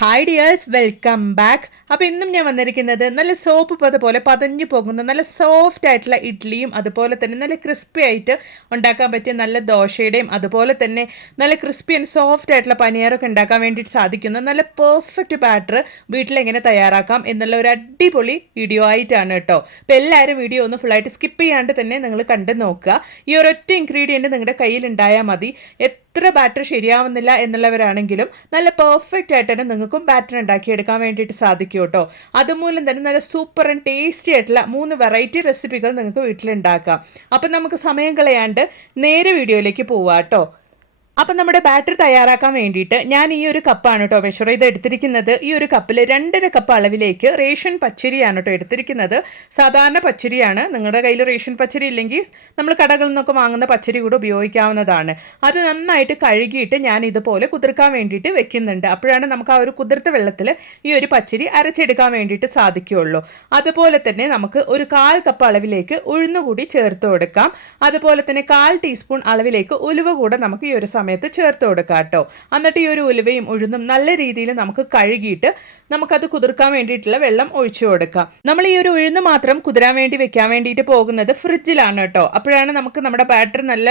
Hi dears welcome back അപ്പോൾ ഇന്നും ഞാൻ വന്നിരിക്കുന്നത് നല്ല സോപ്പ് പത പോലെ പതഞ്ഞു പോകുന്ന നല്ല സോഫ്റ്റ് ആയിട്ടുള്ള ഇഡ്ഡലിയും അതുപോലെ തന്നെ നല്ല ക്രിസ്പി ആയിട്ട് ഉണ്ടാക്കാൻ പറ്റിയ നല്ല ദോശയുടെയും അതുപോലെ തന്നെ നല്ല ക്രിസ്പി ആൻഡ് സോഫ്റ്റ് ആയിട്ടുള്ള പനിയാറൊക്കെ ഉണ്ടാക്കാൻ വേണ്ടിയിട്ട് സാധിക്കുന്ന. നല്ല പെർഫെക്റ്റ് ബാറ്റർ വീട്ടിലെങ്ങനെ തയ്യാറാക്കാം എന്നുള്ള ഒരു അടിപൊളി വീഡിയോ ആയിട്ടാണ് കേട്ടോ. അപ്പോൾ എല്ലാവരും വീഡിയോ ഒന്ന് ഫുള്ളായിട്ട് സ്കിപ്പ് ചെയ്യാണ്ട് തന്നെ നിങ്ങൾ കണ്ടു നോക്കുക. ഈ ഒരൊറ്റ ഇൻഗ്രീഡിയന്റ് നിങ്ങളുടെ കയ്യിൽ ഉണ്ടായാൽ മതി. എത്ര ബാറ്റർ ശരിയാവുന്നില്ല എന്നുള്ളവരാണെങ്കിലും നല്ല പെർഫെക്റ്റ് ആയിട്ട് തന്നെ നിങ്ങൾക്കും ബാറ്റർ ഉണ്ടാക്കിയെടുക്കാൻ വേണ്ടിയിട്ട് സാധിക്കും കേട്ടോ. അതുമൂലം തന്നെ നല്ല സൂപ്പർ ആൻഡ് ടേസ്റ്റി ആയിട്ടുള്ള മൂന്ന് വെറൈറ്റി റെസിപ്പികൾ നിങ്ങൾക്ക് വീട്ടിലുണ്ടാക്കാം. അപ്പം നമുക്ക് സമയം കളയാണ്ട് നേരെ വീഡിയോയിലേക്ക് പോവാം കേട്ടോ. അപ്പം നമ്മുടെ ബാറ്റർ തയ്യാറാക്കാൻ വേണ്ടിയിട്ട് ഞാൻ ഈ ഒരു കപ്പാണ് കേട്ടോ മെഷർ ചെയ്ത് എടുത്തിരിക്കുന്നത്. ഈ ഒരു കപ്പിൽ രണ്ടര കപ്പ് അളവിലേക്ക് റേഷൻ പച്ചരിയാണ് കേട്ടോ എടുത്തിരിക്കുന്നത്. സാധാരണ പച്ചരിയാണ്. നിങ്ങളുടെ കയ്യിൽ റേഷൻ പച്ചരി ഇല്ലെങ്കിൽ നമ്മൾ കടകളിൽ നിന്നൊക്കെ വാങ്ങുന്ന പച്ചരി കൂടെ ഉപയോഗിക്കാവുന്നതാണ്. അത് നന്നായിട്ട് കഴുകിയിട്ട് ഞാൻ ഇതുപോലെ കുതിർക്കാൻ വേണ്ടിയിട്ട് വെക്കുന്നുണ്ട്. അപ്പോഴാണ് നമുക്ക് ആ ഒരു കുതിർത്ത വെള്ളത്തിൽ ഈ ഒരു പച്ചരി അരച്ചെടുക്കാൻ വേണ്ടിയിട്ട് സാധിക്കുകയുള്ളൂ. അതുപോലെ തന്നെ നമുക്ക് ഒരു കാൽ കപ്പ് അളവിലേക്ക് ഉഴുന്നുകൂടി ചേർത്ത് കൊടുക്കാം. അതുപോലെ തന്നെ കാൽ ടീസ്പൂൺ അളവിലേക്ക് ഉലുവ കൂടെ നമുക്ക് ഈ ഒരു സമയം സമയത്ത് ചേർത്ത് കൊടുക്കുക കേട്ടോ എന്നിട്ട് ഈ ഒരു ഉലുവയും ഉഴുന്നും നല്ല രീതിയിൽ നമുക്ക് കഴുകിയിട്ട് നമുക്കത് കുതിർക്കാൻ വേണ്ടിയിട്ടുള്ള വെള്ളം ഒഴിച്ചു കൊടുക്കാം. നമ്മൾ ഈ ഒരു ഉഴുന്ന് മാത്രം കുതിരാൻ വേണ്ടി വെക്കാൻ വേണ്ടിയിട്ട് പോകുന്നത് ഫ്രിഡ്ജിലാണ് കേട്ടോ അപ്പോഴാണ് നമുക്ക് നമ്മുടെ ബാറ്റർ നല്ല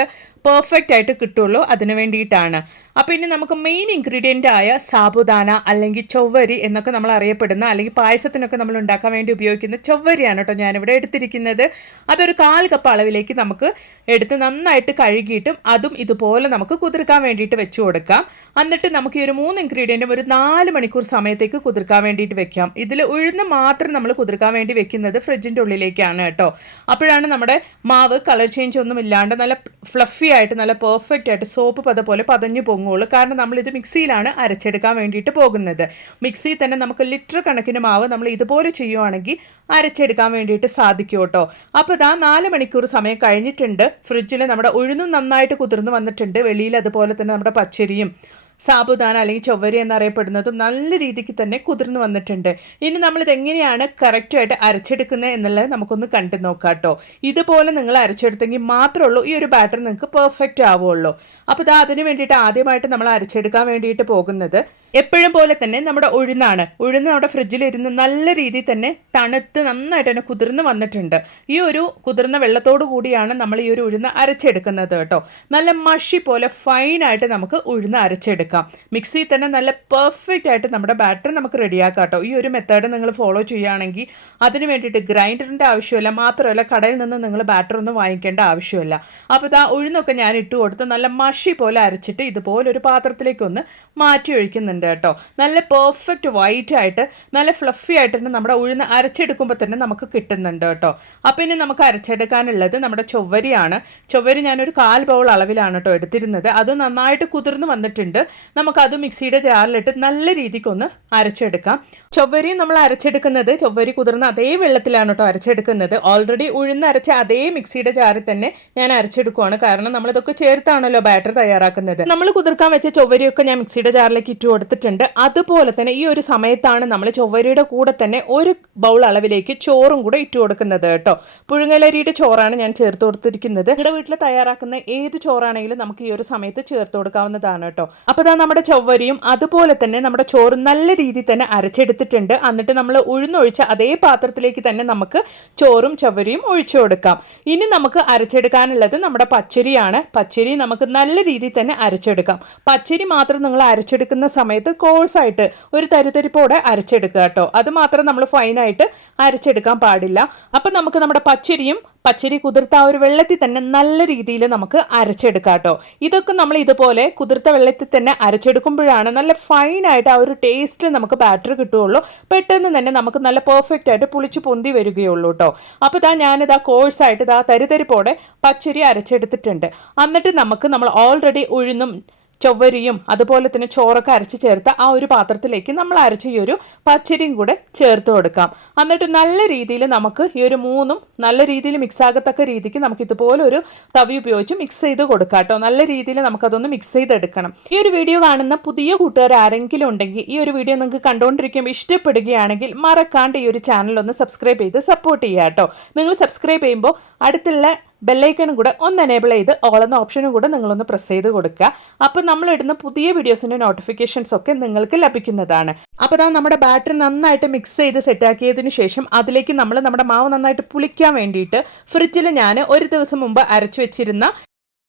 പെർഫെക്റ്റ് ആയിട്ട് കിട്ടുള്ളൂ. അതിന് വേണ്ടിയിട്ടാണ്. അപ്പോൾ ഇനി നമുക്ക് മെയിൻ ഇൻഗ്രീഡിയന്റ് ആയ സാബുദാന അല്ലെങ്കിൽ ചൊവ്വരി എന്നൊക്കെ നമ്മൾ അറിയപ്പെടുന്ന അല്ലെങ്കിൽ പായസത്തിനൊക്കെ നമ്മൾ ഉണ്ടാക്കാൻ വേണ്ടി ഉപയോഗിക്കുന്ന ചൊവ്വരിയാണ് കേട്ടോ ഞാനിവിടെ എടുത്തിരിക്കുന്നത്. അതൊരു കാൽ കപ്പ് അളവിലേക്ക് നമുക്ക് എടുത്ത് നന്നായിട്ട് കഴുകിയിട്ടും അതും ഇതുപോലെ നമുക്ക് കുതിർക്കാൻ വേണ്ടിയിട്ട് വെച്ച് കൊടുക്കാം. എന്നിട്ട് നമുക്ക് ഈ ഒരു മൂന്ന് ഇൻഗ്രീഡിയന്റും ഒരു നാല് മണിക്കൂർ സമയത്തേക്ക് കുതിർക്കാൻ വേണ്ടിയിട്ട് വെക്കാം. ഇതിൽ ഉഴുന്ന് മാത്രം നമ്മൾ കുതിർക്കാൻ വേണ്ടി വെക്കുന്നത് ഫ്രിഡ്ജിന്റെ ഉള്ളിലേക്കാണ് കേട്ടോ. അപ്പോഴാണ് നമ്മുടെ മാവ് കളർ ചേഞ്ച് ഒന്നും ഇല്ലാണ്ട് നല്ല ഫ്ലഫി ആയിട്ട് നല്ല പെർഫെക്റ്റ് ആയിട്ട് സോപ്പ് പത പോലെ പതഞ്ഞു പൊങ്ങുള്ളൂ കാരണം നമ്മളിത് മിക്സിയിലാണ് അരച്ചെടുക്കാൻ വേണ്ടിയിട്ട് പോകുന്നത്. മിക്സിയിൽ തന്നെ നമുക്ക് ലിറ്റർ കണക്കിന് മാവ് നമ്മൾ ഇതുപോലെ ചെയ്യുവാണെങ്കിൽ അരച്ചെടുക്കാൻ വേണ്ടിയിട്ട് സാധിക്കും കേട്ടോ. അപ്പോൾ ഇതാ നാല് മണിക്കൂർ സമയം കഴിഞ്ഞിട്ടുണ്ട്. ഫ്രിഡ്ജിൽ നമ്മുടെ ഉഴുന്നും നന്നായിട്ട് കുതിർന്ന് വന്നിട്ടുണ്ട്. വെളിയിൽ അതുപോലെ തന്നെ നമ്മുടെ പച്ചരിയും സാബുദാന അല്ലെങ്കിൽ ചൊവ്വരി എന്നറിയപ്പെടുന്നതും നല്ല രീതിക്ക് തന്നെ കുതിർന്നു വന്നിട്ടുണ്ട്. ഇനി നമ്മളിത് എങ്ങനെയാണ് കറക്റ്റായിട്ട് അരച്ചെടുക്കുന്നത് എന്നുള്ളത് നമുക്കൊന്ന് കണ്ടു നോക്കാം കേട്ടോ. ഇതുപോലെ നിങ്ങൾ അരച്ചെടുത്തെങ്കിൽ മാത്രമേ ഉള്ളൂ ഈ ഒരു ബാറ്റർ നിങ്ങൾക്ക് പെർഫെക്റ്റ് ആവുള്ളൂ. അപ്പോൾ ഇതാ അതിന് വേണ്ടിയിട്ട് ആദ്യമായിട്ട് നമ്മൾ അരച്ചെടുക്കാൻ വേണ്ടിയിട്ട് പോകുന്നത് എപ്പോഴും പോലെ തന്നെ നമ്മുടെ ഉഴുന്നാണ്. ഉഴുന്ന് നമ്മുടെ ഫ്രിഡ്ജിലിരുന്ന് നല്ല രീതിയിൽ തന്നെ തണുത്ത് നന്നായിട്ട് തന്നെ കുതിർന്ന് വന്നിട്ടുണ്ട്. ഈ ഒരു കുതിർന്ന വെള്ളത്തോടു കൂടിയാണ് നമ്മൾ ഈ ഒരു ഉഴുന്ന് അരച്ചെടുക്കുന്നത് കേട്ടോ. നല്ല മഷി പോലെ ഫൈനായിട്ട് നമുക്ക് ഉഴുന്ന് അരച്ചെടുക്കാം. മിക്സിയിൽ തന്നെ നല്ല പെർഫെക്റ്റ് ആയിട്ട് നമ്മുടെ ബാറ്റർ നമുക്ക് റെഡിയാക്കാം കേട്ടോ. ഈ ഒരു മെത്തേഡ് നിങ്ങൾ ഫോളോ ചെയ്യുകയാണെങ്കിൽ അതിന് വേണ്ടിയിട്ട് ഗ്രൈൻഡറിന്റെ ആവശ്യമില്ല മാത്രമല്ല കടയിൽ നിന്ന് നിങ്ങൾ ബാറ്റർ ഒന്നും വാങ്ങിക്കേണ്ട ആവശ്യമില്ല. അപ്പോൾ ഇതാ ഉഴുന്നൊക്കെ ഞാൻ ഇട്ട് കൊടുത്ത് നല്ല മഷി പോലെ അരച്ചിട്ട് ഇതുപോലെ ഒരു പാത്രത്തിലേക്കൊന്ന് മാറ്റി ഒഴിക്കുന്നുണ്ട് കേട്ടോ. നല്ല പെർഫെക്റ്റ് വൈറ്റ് ആയിട്ട് നല്ല ഫ്ലഫി ആയിട്ട് തന്നെ നമ്മുടെ ഉഴുന്ന് അരച്ചെടുക്കുമ്പോൾ തന്നെ നമുക്ക് കിട്ടുന്നുണ്ട് കേട്ടോ. അപ്പോൾ ഇനി നമുക്ക് അരച്ചെടുക്കാനുള്ളത് നമ്മുടെ ചൊവ്വരിയാണ്. ചൊവ്വരി ഞാനൊരു കാൽ ബൗൾ അളവിലാണ് കേട്ടോ എടുത്തിരുന്നത്. അത് നന്നായിട്ട് കുതിർന്ന് വന്നിട്ടുണ്ട്. നമുക്കത് മിക്സിയുടെ ജാറിലിട്ട് നല്ല രീതിക്കൊന്ന് അരച്ചെടുക്കാം. ചൊവ്വരി നമ്മൾ അരച്ചെടുക്കുന്നത് ചൊവ്വരി കുതിർന്ന അതേ വെള്ളത്തിലാണ് കേട്ടോ അരച്ചെടുക്കുന്നത്. ഓൾറെഡി ഉഴുന്നരച്ച അതേ മിക്സിയുടെ ജാറിൽ തന്നെ ഞാൻ അരച്ചെടുക്കുവാണ്. കാരണം നമ്മളിതൊക്കെ ചേർത്താണല്ലോ ബാറ്റർ തയ്യാറാക്കുന്നത്. നമ്മൾ കുതിർക്കാൻ വെച്ച ചൊവ്വരിയൊക്കെ ഞാൻ മിക്സിയുടെ ജാറിലേക്ക് ഇട്ട് കൊടുത്തിട്ടുണ്ട്. അതുപോലെ തന്നെ ഈ ഒരു സമയത്താണ് നമ്മൾ ചൊവ്വരിയുടെ കൂടെ തന്നെ ഒരു ബൗൾ അളവിലേക്ക് ചോറും കൂടെ ഇട്ട് കൊടുക്കുന്നത് കേട്ടോ പുഴുങ്ങലരിയുടെ ചോറാണ് ഞാൻ ചേർത്ത് കൊടുത്തിരിക്കുന്നത്. നിങ്ങളുടെ വീട്ടിൽ തയ്യാറാക്കുന്ന ഏത് ചോറാണെങ്കിലും നമുക്ക് ഈ ഒരു സമയത്ത് ചേർത്ത് കൊടുക്കാവുന്നതാണ് കേട്ടോ അപ്പോൾ ഇതാ നമ്മുടെ ചൊവ്വരിയും അതുപോലെ തന്നെ നമ്മുടെ ചോറ് നല്ല രീതിയിൽ തന്നെ അരച്ചെടുത്തിട്ടുണ്ട്. എന്നിട്ട് നമ്മൾ ഉഴുന്നൊഴിച്ച അതേ പാത്രത്തിലേക്ക് തന്നെ നമുക്ക് ചോറും ചൊവ്വരിയും ഒഴിച്ചു കൊടുക്കാം. ഇനി നമുക്ക് അരച്ചെടുക്കാനുള്ളത് നമ്മുടെ പച്ചരിയാണ്. പച്ചരി നമുക്ക് നല്ല രീതിയിൽ തന്നെ അരച്ചെടുക്കാം. പച്ചരി മാത്രം നിങ്ങൾ അരച്ചെടുക്കുന്ന സമയത്ത് കോഴ്സായിട്ട് ഒരു തരിതരിപ്പോടെ അരച്ചെടുക്കുക കേട്ടോ. അത് മാത്രം നമ്മൾ ഫൈനായിട്ട് അരച്ചെടുക്കാൻ പാടില്ല. അപ്പം നമുക്ക് നമ്മുടെ പച്ചരിയും പച്ചരി കുതിർത്ത ആ ഒരു വെള്ളത്തിൽ തന്നെ നല്ല രീതിയിൽ നമുക്ക് അരച്ചെടുക്കാം കേട്ടോ. ഇതൊക്കെ നമ്മൾ ഇതുപോലെ കുതിർത്ത വെള്ളത്തിൽ തന്നെ അരച്ചെടുക്കുമ്പോഴാണ് നല്ല ഫൈനായിട്ട് ആ ഒരു ടേസ്റ്റ് നമുക്ക് ബാറ്റർ കിട്ടുകയുള്ളൂ. പെട്ടെന്ന് തന്നെ നമുക്ക് നല്ല പെർഫെക്റ്റ് ആയിട്ട് പുളിച്ച് പൊന്തി വരികയുള്ളൂ കേട്ടോ. അപ്പോൾ ഇതാ ഞാനിത് ആ കോഴ്സായിട്ട് ഇതാ തരിതരിപ്പോടെ പച്ചരി അരച്ചെടുത്തിട്ടുണ്ട്. എന്നിട്ട് നമുക്ക് നമ്മൾ ഓൾറെഡി ഉഴുന്നും ചൊവ്വരിയും അതുപോലെ തന്നെ ചോറൊക്കെ അരച്ച് ചേർത്ത് ആ ഒരു പാത്രത്തിലേക്ക് നമ്മൾ അരച്ച ഈ ഒരു പച്ചരിയും കൂടെ ചേർത്ത് കൊടുക്കാം. എന്നിട്ട് നല്ല രീതിയിൽ നമുക്ക് ഈ ഒരു മൂന്നും നല്ല രീതിയിൽ മിക്സ് ആകത്തക്ക രീതിക്ക് നമുക്ക് ഇതുപോലെ ഒരു തവി ഉപയോഗിച്ച് മിക്സ് ചെയ്ത് കൊടുക്കാം കേട്ടോ. നല്ല രീതിയിൽ നമുക്കതൊന്ന് മിക്സ് ചെയ്തെടുക്കണം. ഈ ഒരു വീഡിയോ കാണുന്ന പുതിയ കൂട്ടുകാർ ആരെങ്കിലും ഉണ്ടെങ്കിൽ ഈ ഒരു വീഡിയോ നിങ്ങൾക്ക് കണ്ടുകൊണ്ടിരിക്കുമ്പോൾ ഇഷ്ടപ്പെടുകയാണെങ്കിൽ മറക്കാണ്ട് ഈ ഒരു ചാനൽ ഒന്ന് സബ്സ്ക്രൈബ് ചെയ്ത് സപ്പോർട്ട് ചെയ്യുക കേട്ടോ. നിങ്ങൾ സബ്സ്ക്രൈബ് ചെയ്യുമ്പോൾ അടുത്തുള്ള ബെല്ലൈക്കണും കൂടെ ഒന്ന് എനേബിൾ ചെയ്ത് ഓൾ എന്ന ഓപ്ഷനും കൂടെ നിങ്ങളൊന്ന് പ്രസ് ചെയ്ത് കൊടുക്കുക. അപ്പോൾ നമ്മൾ ഇടുന്ന പുതിയ വീഡിയോസിന്റെ നോട്ടിഫിക്കേഷൻസ് ഒക്കെ നിങ്ങൾക്ക് ലഭിക്കുന്നതാണ്. അപ്പോൾ ദാ നമ്മുടെ ബാറ്ററി നന്നായിട്ട് മിക്സ് ചെയ്ത് സെറ്റാക്കിയതിനു ശേഷം അതിലേക്ക് നമ്മൾ നമ്മുടെ മാവ് നന്നായിട്ട് പുളിക്കാൻ വേണ്ടിയിട്ട് ഫ്രിഡ്ജിൽ ഞാൻ ഒരു ദിവസം മുമ്പ് അരച്ചു വെച്ചിരുന്ന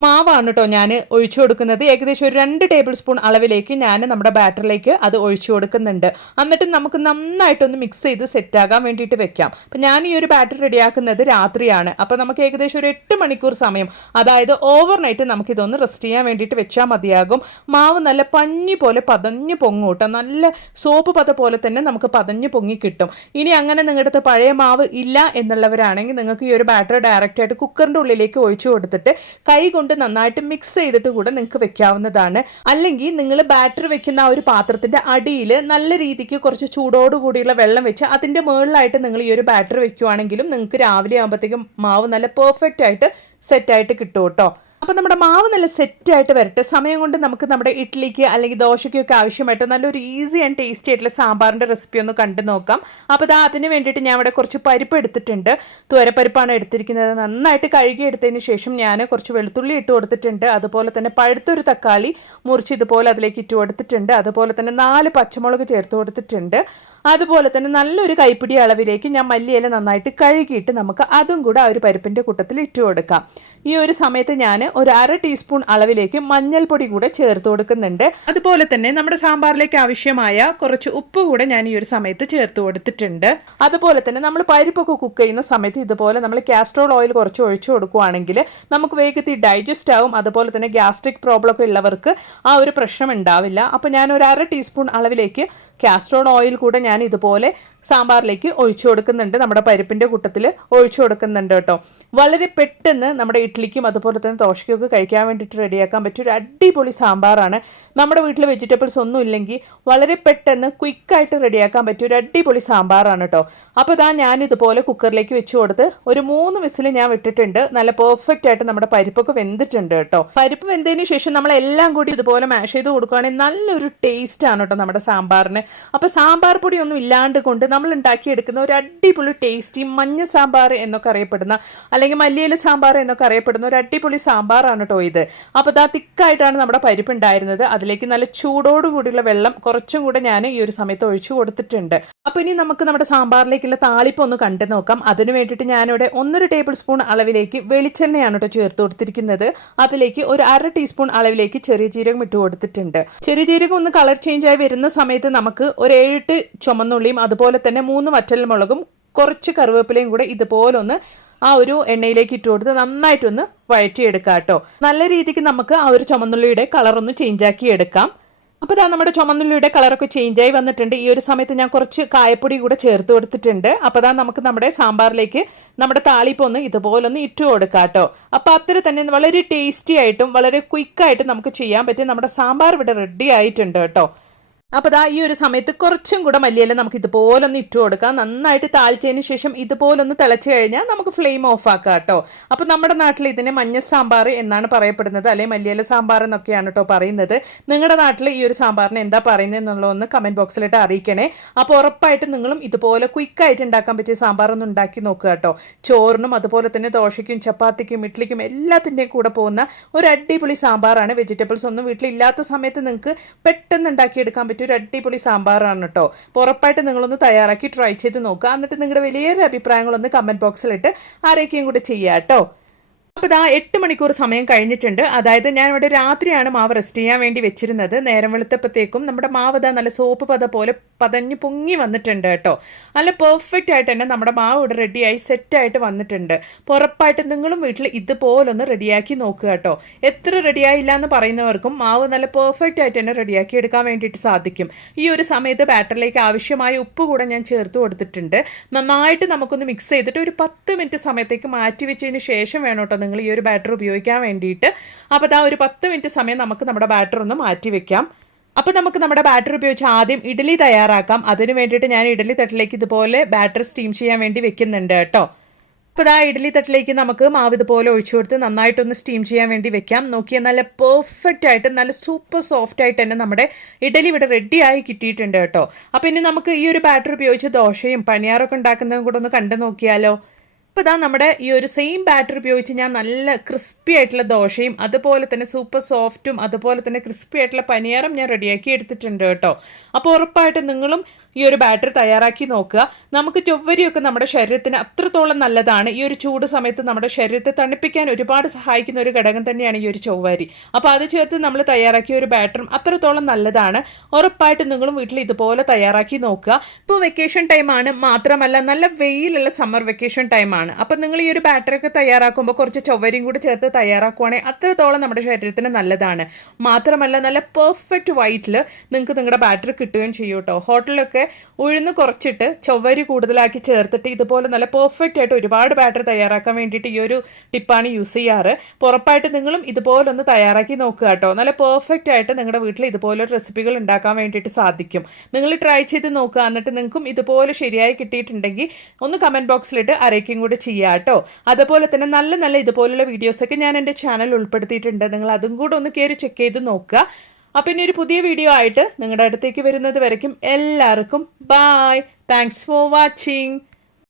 മാവാണ് കേട്ടോ ഞാൻ ഒഴിച്ചു കൊടുക്കുന്നത്. ഏകദേശം ഒരു രണ്ട് ടേബിൾ സ്പൂൺ അളവിലേക്ക് ഞാൻ നമ്മുടെ ബാറ്ററിലേക്ക് അത് ഒഴിച്ചു കൊടുക്കുന്നുണ്ട്. എന്നിട്ട് നമുക്ക് നന്നായിട്ടൊന്ന് മിക്സ് ചെയ്ത് സെറ്റാകാൻ വേണ്ടിയിട്ട് വെക്കാം. അപ്പം ഞാൻ ഈ ഒരു ബാറ്റർ റെഡിയാക്കുന്നത് രാത്രിയാണ്. അപ്പോൾ നമുക്ക് ഏകദേശം ഒരു എട്ട് മണിക്കൂർ സമയം അതായത് ഓവർ നൈറ്റ് നമുക്കിതൊന്ന് റെസ്റ്റ് ചെയ്യാൻ വേണ്ടിയിട്ട് വെച്ചാൽ മതിയാകും. മാവ് നല്ല പഞ്ഞി പോലെ പതഞ്ഞു പൊങ്ങും കേട്ടോ. നല്ല സോപ്പ് പത പോലെ തന്നെ നമുക്ക് പതഞ്ഞു പൊങ്ങി കിട്ടും. ഇനി അങ്ങനെ നിങ്ങളുടെ പഴയ മാവ് ഇല്ല എന്നുള്ളവരാണെങ്കിൽ നിങ്ങൾക്ക് ഈ ഒരു ബാറ്റർ ഡയറക്റ്റായിട്ട് കുക്കറിന്റെ ഉള്ളിലേക്ക് ഒഴിച്ചു കൊടുത്തിട്ട് കൈ കൊണ്ട് നന്നായിട്ട് മിക്സ് ചെയ്തിട്ട് കൂടെ നിങ്ങൾക്ക് വെക്കാവുന്നതാണ്. അല്ലെങ്കിൽ നിങ്ങൾ ബാറ്ററി വെക്കുന്ന ആ ഒരു പാത്രത്തിന്റെ അടിയിൽ നല്ല രീതിക്ക് കുറച്ച് ചൂടോടുകൂടിയുള്ള വെള്ളം വെച്ച് അതിന്റെ മുകളിലായിട്ട് നിങ്ങൾ ഈ ഒരു ബാറ്ററി വെക്കുവാണെങ്കിലും നിങ്ങൾക്ക് രാവിലെ ആകുമ്പോഴത്തേക്കും മാവ് നല്ല പെർഫെക്റ്റ് ആയിട്ട് സെറ്റായിട്ട് കിട്ടും കേട്ടോ. അപ്പോൾ നമ്മുടെ മാവ് നല്ല സെറ്റ് ആയിട്ട് വരട്ടെ. സമയം കൊണ്ട് നമുക്ക് നമ്മുടെ ഇഡ്ഡലിക്ക് അല്ലെങ്കിൽ ദോശയ്ക്കൊക്കെ ആവശ്യമായിട്ട് നല്ലൊരു ഈസി ആൻഡ് ടേസ്റ്റി ആയിട്ടുള്ള സാമ്പാറിന്റെ റെസിപ്പി ഒന്ന് കണ്ടു നോക്കാം. അപ്പോൾ ഇതാ അതിന് വേണ്ടിയിട്ട് ഞാൻ ഇവിടെ കുറച്ച് പരിപ്പ് എടുത്തിട്ടുണ്ട്. തുവരപ്പരിപ്പാണ് എടുത്തിരിക്കുന്നത്. നന്നായിട്ട് കഴുകി എടുത്തതിന് ശേഷം ഞാൻ കുറച്ച് വെളുത്തുള്ളി ഇട്ട് കൊടുത്തിട്ടുണ്ട്. അതുപോലെ തന്നെ പഴുത്തൊരു തക്കാളി മുറിച്ച് ഇതുപോലെ അതിലേക്ക് ഇട്ട് കൊടുത്തിട്ടുണ്ട്. അതുപോലെ തന്നെ നാല് പച്ചമുളക് ചേർത്ത് കൊടുത്തിട്ടുണ്ട്. അതുപോലെ തന്നെ നല്ലൊരു കൈപ്പിടി അളവിലേക്ക് ഞാൻ മല്ലിയില നന്നായിട്ട് കഴുകിയിട്ട് നമുക്ക് അതും കൂടെ ആ ഒരു പരിപ്പിന്റെ കൂട്ടത്തിൽ ഇട്ട് കൊടുക്കാം. ഈ ഒരു സമയത്ത് ഞാൻ ഒരു അര ടീസ്പൂൺ അളവിലേക്ക് മഞ്ഞൾപ്പൊടി കൂടെ ചേർത്ത് കൊടുക്കുന്നുണ്ട്. അതുപോലെ തന്നെ നമ്മുടെ സാമ്പാറിലേക്ക് ആവശ്യമായ കുറച്ച് ഉപ്പ് കൂടെ ഞാൻ ഈ ഒരു സമയത്ത് ചേർത്ത് കൊടുത്തിട്ടുണ്ട്. അതുപോലെ തന്നെ നമ്മൾ പരിപ്പൊക്കെ കുക്ക് ചെയ്യുന്ന സമയത്ത് ഇതുപോലെ നമ്മൾ കാസ്ട്രോൾ ഓയിൽ കുറച്ച് ഒഴിച്ചു കൊടുക്കുകയാണെങ്കിൽ നമുക്ക് വേഗത്തിൽ ഡൈജസ്റ്റ് ആവും. അതുപോലെ തന്നെ ഗ്യാസ്ട്രിക് പ്രോബ്ലം ഒക്കെ ഉള്ളവർക്ക് ആ ഒരു പ്രശ്നം ഉണ്ടാവില്ല. അപ്പോൾ ഞാൻ ഒരു അര ടീസ്പൂൺ അളവിലേക്ക് കാസ്ട്രോൾ ഓയിൽ കൂടെ ഞാൻ ഇതുപോലെ സാമ്പാറിലേക്ക് ഒഴിച്ചു കൊടുക്കുന്നുണ്ട്. നമ്മുടെ പരിപ്പിന്റെ കൂട്ടത്തിൽ ഒഴിച്ചു കൊടുക്കുന്നുണ്ട് കേട്ടോ. വളരെ പെട്ടെന്ന് നമ്മുടെ ഇഡ്ഡലിക്കും അതുപോലെ തന്നെ ദോശയ്ക്കൊക്കെ കഴിക്കാൻ വേണ്ടിയിട്ട് റെഡിയാക്കാൻ പറ്റിയ ഒരു അടിപൊളി സാമ്പാറാണ്. നമ്മുടെ വീട്ടിൽ വെജിറ്റബിൾസ് ഒന്നും ഇല്ലെങ്കിൽ വളരെ പെട്ടെന്ന് ക്വിക്കായിട്ട് റെഡിയാക്കാൻ പറ്റിയ ഒരു അടിപൊളി സാമ്പാറാണ് കേട്ടോ അപ്പോൾ ഇതാ ഞാനിതുപോലെ കുക്കറിലേക്ക് വെച്ച് കൊടുത്ത് ഒരു മൂന്ന് വിസിൽ ഞാൻ വിട്ടിട്ടുണ്ട്. നല്ല പെർഫെക്റ്റ് ആയിട്ട് നമ്മുടെ പരിപ്പൊക്കെ വെന്തിട്ടുണ്ട് കേട്ടോ പരിപ്പ് വെന്തതിന് ശേഷം നമ്മൾ എല്ലാം കൂടി ഇതുപോലെ മാഷ് ചെയ്ത് കൊടുക്കുകയാണെങ്കിൽ നല്ലൊരു ടേസ്റ്റ് ആണ് കേട്ടോ നമ്മുടെ സാമ്പാറിന്. അപ്പോൾ സാമ്പാർ പൊടി ഒന്നും ഇല്ലാണ്ട് കൊണ്ട് നമ്മൾ ഉണ്ടാക്കിയെടുക്കുന്ന ഒരു അടിപൊളി ടേസ്റ്റി മഞ്ഞ സാമ്പാർ എന്നൊക്കെ അറിയപ്പെടുന്ന അല്ലെങ്കിൽ മല്ലിയില സാമ്പാർ എന്നൊക്കെ അറിയപ്പെടുന്ന ഒരു അടിപൊളി സാമ്പാറാണ് കേട്ടോ ഇത്. അപ്പോൾ ഇതാ തിക്കായിട്ടാണ് നമ്മുടെ പരിപ്പ് ഉണ്ടായിരുന്നത് അതിലേക്ക് നല്ല ചൂടോട് കൂടിയുള്ള വെള്ളം കുറച്ചും കൂടെ ഞാൻ ഈ ഒരു സമയത്ത് ഒഴിച്ചു കൊടുത്തിട്ടുണ്ട്. അപ്പോൾ ഇനി നമുക്ക് നമ്മുടെ സാമ്പാറിലേക്കുള്ള താളിപ്പ് ഒന്ന് കണ്ടു നോക്കാം. അതിന് വേണ്ടിയിട്ട് ഞാനിവിടെ ഒന്നര ടേബിൾ സ്പൂൺ അളവിലേക്ക് വെളിച്ചെണ്ണയാണ് കേട്ടോ ചേർത്ത് കൊടുത്തിരിക്കുന്നത്. അതിലേക്ക് ഒരു അര ടീസ്പൂൺ അളവിലേക്ക് ചെറിയ ജീരകം ഇട്ട് കൊടുത്തിട്ടുണ്ട്. ചെറിയ ജീരകം ഒന്ന് കളർ ചേഞ്ച് ആയി വരുന്ന സമയത്ത് നമുക്ക് ഒരു ഏഴെട്ട് ചുമന്നുള്ളിയും അതുപോലെ തന്നെ മൂന്ന് വറ്റൽ മുളകും കുറച്ച് കറിവേപ്പിലയും കൂടെ ഇതുപോലെ ഒന്ന് ആ ഒരു എണ്ണയിലേക്ക് ഇട്ട് കൊടുത്ത് നന്നായിട്ടൊന്ന് വഴറ്റിയെടുക്കാം കേട്ടോ നല്ല രീതിക്ക് നമുക്ക് ആ ഒരു ചുമന്നുള്ളിയുടെ കളറൊന്ന് ഒന്ന് ചേഞ്ച് ആക്കി എടുക്കാം. അപ്പോൾ ഇതാ നമ്മുടെ ചുമന്നുള്ളിയുടെ കളറൊക്കെ ആയി വന്നിട്ടുണ്ട്. ഈ ഒരു സമയത്ത് ഞാൻ കുറച്ച് കായപ്പൊടി കൂടെ ചേർത്ത് കൊടുത്തിട്ടുണ്ട്. അപ്പോൾ ഇതാ നമുക്ക് നമ്മുടെ സാമ്പാറിലേക്ക് നമ്മുടെ താളിപ്പ് ഒന്ന് ഇതുപോലൊന്ന് ഇട്ട് കൊടുക്കാം കേട്ടോ അപ്പോൾ അത്ര തന്നെ വളരെ ടേസ്റ്റി ആയിട്ടും വളരെ ക്വിക്കായിട്ടും നമുക്ക് ചെയ്യാൻ പറ്റും നമ്മുടെ സാമ്പാർ ഇവിടെ റെഡി ആയിട്ടുണ്ട് കേട്ടോ. അപ്പോൾ ദാ ഈ ഒരു സമയത്ത് കുറച്ചും കൂടെ മല്ലിയില നമുക്ക് ഇതുപോലൊന്ന് ഇട്ട് കൊടുക്കാം. നന്നായിട്ട് താഴ്ചതിന് ശേഷം ഇതുപോലൊന്ന് തിളച്ച് കഴിഞ്ഞാൽ നമുക്ക് ഫ്ലെയിം ഓഫ് ആക്കാം കേട്ടോ. അപ്പോൾ നമ്മുടെ നാട്ടിൽ ഇതിനെ മഞ്ഞ സാമ്പാർ എന്നാണ് പറയപ്പെടുന്നത് അല്ലെങ്കിൽ മല്ലിയില സാമ്പാർ എന്നൊക്കെയാണ് കേട്ടോ പറയുന്നത്. നിങ്ങളുടെ നാട്ടിൽ ഈ ഒരു സാമ്പാറിന് എന്താ പറയുന്നത് എന്നുള്ളതൊന്ന് കമന്റ് ബോക്സിലിട്ട് അറിയിക്കണേ. അപ്പോൾ ഉറപ്പായിട്ട് നിങ്ങളും ഇതുപോലെ ക്വിക്കായിട്ട് ഉണ്ടാക്കാൻ പറ്റിയ സാമ്പാർ ഒന്ന് ഉണ്ടാക്കി നോക്കുക കേട്ടോ. ചോറിനും അതുപോലെ തന്നെ ദോശയ്ക്കും ചപ്പാത്തിക്കും ഇഡ്ലിക്കും എല്ലാത്തിന്റെയും കൂടെ പോകുന്ന ഒരു അടിപൊളി സാമ്പാറാണ്. വെജിറ്റബിൾസ് ഒന്നും വീട്ടിലില്ലാത്ത സമയത്ത് നിങ്ങൾക്ക് പെട്ടെന്ന് ഉണ്ടാക്കിയെടുക്കാൻ പറ്റിയ ഒരു അടിപൊളി സാമ്പാറാണ് കേട്ടോ. ഉറപ്പായിട്ട് നിങ്ങളൊന്ന് തയ്യാറാക്കി ട്രൈ ചെയ്ത് നോക്കുക. എന്നിട്ട് നിങ്ങളുടെ വലിയൊരു അഭിപ്രായങ്ങളൊന്ന് കമന്റ് ബോക്സിലിട്ട് ആരൊക്കെയും കൂടെ ചെയ്യുക കേട്ടോ. അപ്പോൾ ഇതാ എട്ട് മണിക്കൂർ സമയം കഴിഞ്ഞിട്ടുണ്ട്. അതായത് ഞാൻ ഇവിടെ രാത്രിയാണ് മാവ് റെസ്റ്റ് ചെയ്യാൻ വേണ്ടി വെച്ചിരുന്നത്. നേരം വെളുത്തപ്പോഴത്തേക്കും നമ്മുടെ മാവ് ഇതാ നല്ല സോപ്പ് പത പോലെ പതഞ്ഞ് പൊങ്ങി വന്നിട്ടുണ്ട് കേട്ടോ. നല്ല പെർഫെക്റ്റ് ആയിട്ട് തന്നെ നമ്മുടെ മാവ് ഇവിടെ റെഡിയായി സെറ്റായിട്ട് വന്നിട്ടുണ്ട്. അപ്പോൾ ഉറപ്പായിട്ട് നിങ്ങളും വീട്ടിൽ ഇതുപോലൊന്ന് റെഡിയാക്കി നോക്കുക കേട്ടോ. എത്ര റെഡിയായില്ല എന്ന് പറയുന്നവർക്കും മാവ് നല്ല പെർഫെക്റ്റ് ആയിട്ട് തന്നെ റെഡിയാക്കി എടുക്കാൻ വേണ്ടിയിട്ട് സാധിക്കും. ഈ ഒരു സമയത്ത് ബാറ്ററിലേക്ക് ആവശ്യമായ ഉപ്പ് കൂടെ ഞാൻ ചേർത്ത് കൊടുത്തിട്ടുണ്ട്. നന്നായിട്ട് നമുക്കൊന്ന് മിക്സ് ചെയ്തിട്ട് ഒരു പത്ത് മിനിറ്റ് സമയത്തേക്ക് മാറ്റി വെച്ചതിന് ശേഷം വേണം കേട്ടോ നിങ്ങൾ ഈ ഒരു ബാറ്റർ ഉപയോഗിക്കാൻ വേണ്ടിയിട്ട്. അപ്പോൾ അതാ ഒരു പത്ത് മിനിറ്റ് സമയം നമുക്ക് നമ്മുടെ ബാറ്റർ ഒന്ന് മാറ്റി വെക്കാം. അപ്പോൾ നമുക്ക് നമ്മുടെ ബാറ്റർ ഉപയോഗിച്ച് ആദ്യം ഇഡ്ഡലി തയ്യാറാക്കാം. അതിന് വേണ്ടിയിട്ട് ഞാൻ ഇഡ്ഡലി തട്ടിലേക്ക് ഇതുപോലെ ബാറ്റർ സ്റ്റീം ചെയ്യാൻ വേണ്ടി വെക്കുന്നുണ്ട് കേട്ടോ. അപ്പോൾ ആ ഇഡ്ഡലി തട്ടിലേക്ക് നമുക്ക് മാവ് ഇതുപോലെ ഒഴിച്ചു കൊടുത്ത് നന്നായിട്ടൊന്ന് സ്റ്റീം ചെയ്യാൻ വേണ്ടി വെക്കാം. നോക്കിയാൽ നല്ല പെർഫെക്റ്റ് ആയിട്ട് നല്ല സൂപ്പർ സോഫ്റ്റ് ആയിട്ട് തന്നെ നമ്മുടെ ഇഡ്ഡലി ഇവിടെ റെഡി ആയി കിട്ടിയിട്ടുണ്ട് കേട്ടോ. അപ്പോൾ ഇനി നമുക്ക് ഈ ഒരു ബാറ്റർ ഉപയോഗിച്ച് ദോശയും പണിയാറൊക്കെ ഉണ്ടാക്കുന്നതും കൂടെ ഒന്ന് കണ്ടു നോക്കിയാലോ. അപ്പോൾ ഇതാ നമ്മുടെ ഈ ഒരു സെയിം ബാറ്റർ ഉപയോഗിച്ച് ഞാൻ നല്ല ക്രിസ്പി ആയിട്ടുള്ള ദോശയും അതുപോലെ തന്നെ സൂപ്പർ സോഫ്റ്റും അതുപോലെ തന്നെ ക്രിസ്പി ആയിട്ടുള്ള പനിയാറും ഞാൻ റെഡിയാക്കി എടുത്തിട്ടുണ്ട് കേട്ടോ. അപ്പോൾ ഉറപ്പായിട്ടും നിങ്ങളും ഈ ഒരു ബാറ്റർ തയ്യാറാക്കി നോക്കുക. നമുക്ക് ചൊവ്വരിയൊക്കെ നമ്മുടെ ശരീരത്തിന് അത്രത്തോളം നല്ലതാണ്. ഈ ഒരു ചൂട് സമയത്ത് നമ്മുടെ ശരീരത്തെ തണുപ്പിക്കാൻ ഒരുപാട് സഹായിക്കുന്ന ഒരു ഘടകം തന്നെയാണ് ഈ ഒരു ചൊവ്വരി. അപ്പോൾ അത് ചേർത്ത് നമ്മൾ തയ്യാറാക്കിയ ഒരു ബാറ്ററും അത്രത്തോളം നല്ലതാണ്. ഉറപ്പായിട്ടും നിങ്ങളും വീട്ടിൽ ഇതുപോലെ തയ്യാറാക്കി നോക്കുക. ഇപ്പോൾ വെക്കേഷൻ ടൈമാണ് മാത്രമല്ല നല്ല വെയിലുള്ള സമ്മർ വെക്കേഷൻ ടൈമാണ് അപ്പം നിങ്ങൾ ഈ ഒരു ബാറ്ററി ഒക്കെ തയ്യാറാക്കുമ്പോൾ കുറച്ച് ചൊവ്വരിയും കൂടി ചേർത്ത് തയ്യാറാക്കുവാണെങ്കിൽ അത്രത്തോളം നമ്മുടെ ശരീരത്തിന് നല്ലതാണ്. മാത്രമല്ല നല്ല പെർഫെക്റ്റ് വൈറ്റിൽ നിങ്ങൾക്ക് നിങ്ങളുടെ ബാറ്ററി കിട്ടുകയും ചെയ്യും കേട്ടോ. ഹോട്ടലിലൊക്കെ ഉഴുന്ന് കുറച്ചിട്ട് ചൊവ്വരി കൂടുതലാക്കി ചേർത്തിട്ട് ഇതുപോലെ നല്ല പെർഫെക്റ്റ് ആയിട്ട് ഒരുപാട് ബാറ്ററി തയ്യാറാക്കാൻ വേണ്ടിയിട്ട് ഈ ഒരു ടിപ്പാണ് യൂസ് ചെയ്യാറ്. പുറപ്പായിട്ട് നിങ്ങളും ഇതുപോലൊന്ന് തയ്യാറാക്കി നോക്കുക കേട്ടോ. നല്ല പെർഫെക്റ്റ് ആയിട്ട് നിങ്ങളുടെ വീട്ടിൽ ഇതുപോലെ റെസിപ്പികൾ ഉണ്ടാക്കാൻ വേണ്ടിയിട്ട് സാധിക്കും. നിങ്ങൾ ട്രൈ ചെയ്ത് നോക്കുക. എന്നിട്ട് നിങ്ങൾക്കും ഇതുപോലെ ശരിയായി കിട്ടിയിട്ടുണ്ടെങ്കിൽ ഒന്ന് കമന്റ് ബോക്സിലിട്ട് അറിയിക്കുകയും കൂടി ചെയ്യുക കേട്ടോ അതുപോലെ തന്നെ നല്ല നല്ല ഇതുപോലുള്ള വീഡിയോസൊക്കെ ഞാൻ എന്റെ ചാനൽ ഉൾപ്പെടുത്തിയിട്ടുണ്ട്. നിങ്ങൾ അതും കൂടെ ഒന്ന് കയറി ചെക്ക് ചെയ്ത് നോക്കുക. അപ്പം ഇനി ഒരു പുതിയ വീഡിയോ ആയിട്ട് നിങ്ങളുടെ അടുത്തേക്ക് വരുന്നത് വരയ്ക്കും. എല്ലാവർക്കും ബായ് താങ്ക്സ് ഫോർ വാച്ചിങ്